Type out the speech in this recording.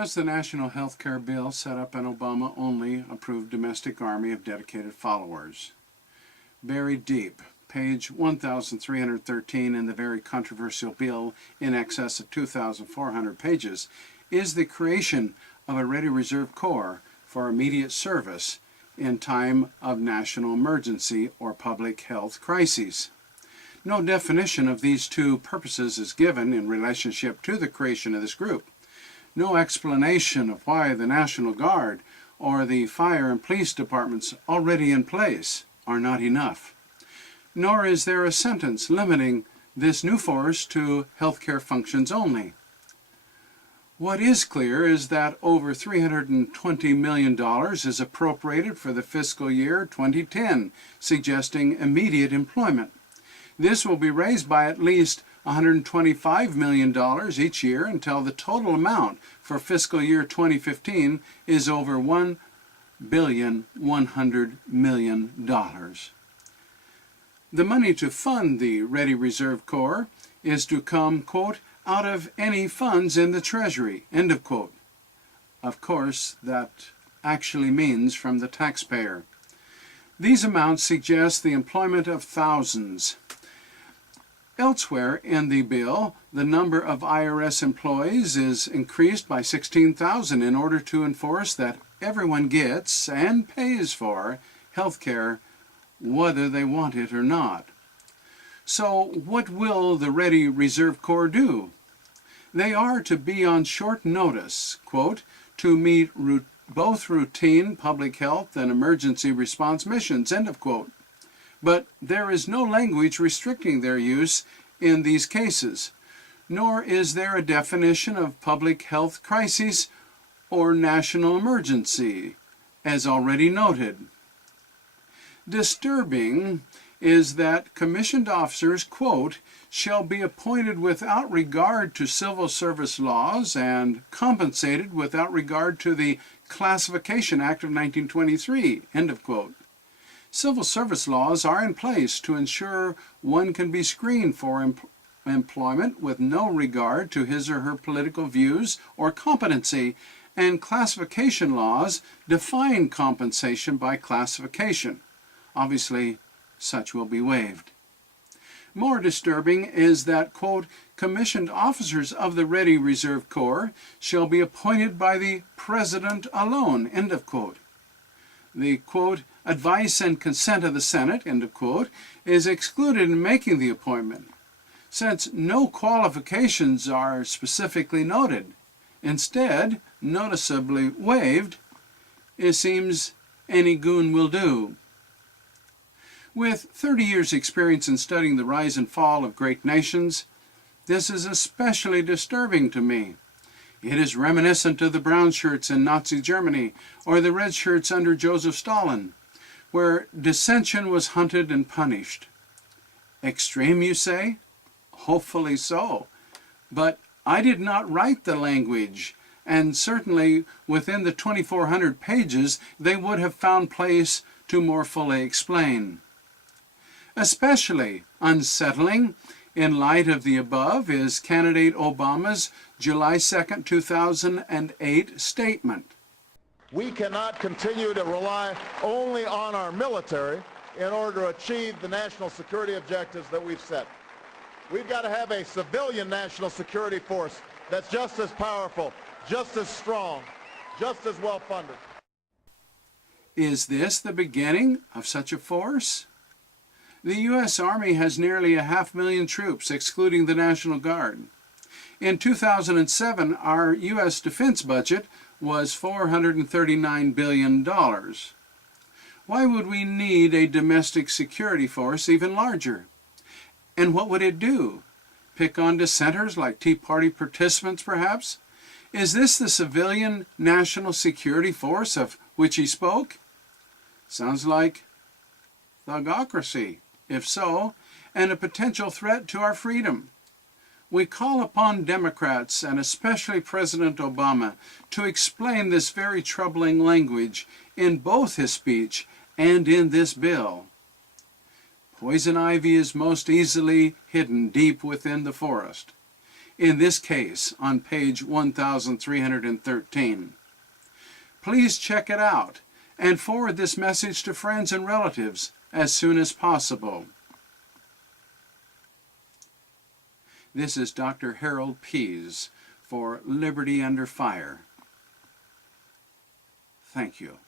Does the National Health Care Bill set up an Obama-only approved domestic army of dedicated followers? Buried deep, page 1313 in the very controversial bill in excess of 2,400 pages, is the creation of a Ready Reserve Corps for immediate service in time of national emergency or public health crises. No definition of these two purposes is given in relationship to the creation of this group. No explanation of why the National Guard or the fire and police departments already in place are not enough. Nor is there a sentence limiting this new force to healthcare functions only. What is clear is that over $320 million is appropriated for the fiscal year 2010, suggesting immediate employment. This will be raised by at least $125 million each year until the total amount for fiscal year 2015 is over $1,100,000,000. The money to fund the Ready Reserve Corps is to come, quote, out of any funds in the Treasury, end of quote. Of course, that actually means from the taxpayer. These amounts suggest the employment of thousands. Elsewhere in the bill, the number of IRS employees is increased by 16,000 in order to enforce that everyone gets and pays for health care whether they want it or not. So what will the Ready Reserve Corps do? They are to be on short notice, quote, to meet both routine public health and emergency response missions, end of quote. But there is no language restricting their use in these cases, nor is there a definition of public health crisis or national emergency, as already noted. Disturbing is that commissioned officers, quote, shall be appointed without regard to civil service laws and compensated without regard to the Classification Act of 1923, end of quote. Civil service laws are in place to ensure one can be screened for employment with no regard to his or her political views or competency, and classification laws define compensation by classification. Obviously, such will be waived. More disturbing is that, quote, commissioned officers of the Ready Reserve Corps shall be appointed by the President alone, end of quote. The, quote, advice and consent of the Senate, end of quote, is excluded in making the appointment, since no qualifications are specifically noted. Instead, noticeably waived, it seems any goon will do. With 30 years' experience in studying the rise and fall of great nations, this is especially disturbing to me. It is reminiscent of the brown shirts in Nazi Germany or the red shirts under Joseph Stalin, where dissension was hunted and punished. Extreme, you say? Hopefully so. But I did not write the language, and certainly within the 2,400 pages they would have found place to more fully explain. Especially unsettling in light of the above is candidate Obama's July 2, 2008 statement. We cannot continue to rely only on our military in order to achieve the national security objectives that we've set. We've got to have a civilian national security force that's just as powerful, just as strong, just as well funded. Is this the beginning of such a force? The U.S. Army has nearly 500,000 troops, excluding the National Guard. In 2007, our U.S. defense budget was $439 billion. Why would we need a domestic security force even larger? And what would it do? Pick on dissenters like Tea Party participants, perhaps? Is this the civilian national security force of which he spoke? Sounds like thugocracy, if so, and a potential threat to our freedom. We call upon Democrats, and especially President Obama, to explain this very troubling language in both his speech and in this bill. Poison ivy is most easily hidden deep within the forest. in this case on page 1313. Please check it out and forward this message to friends and relatives as soon as possible. This is Dr. Harold Pease for Liberty Under Fire. Thank you.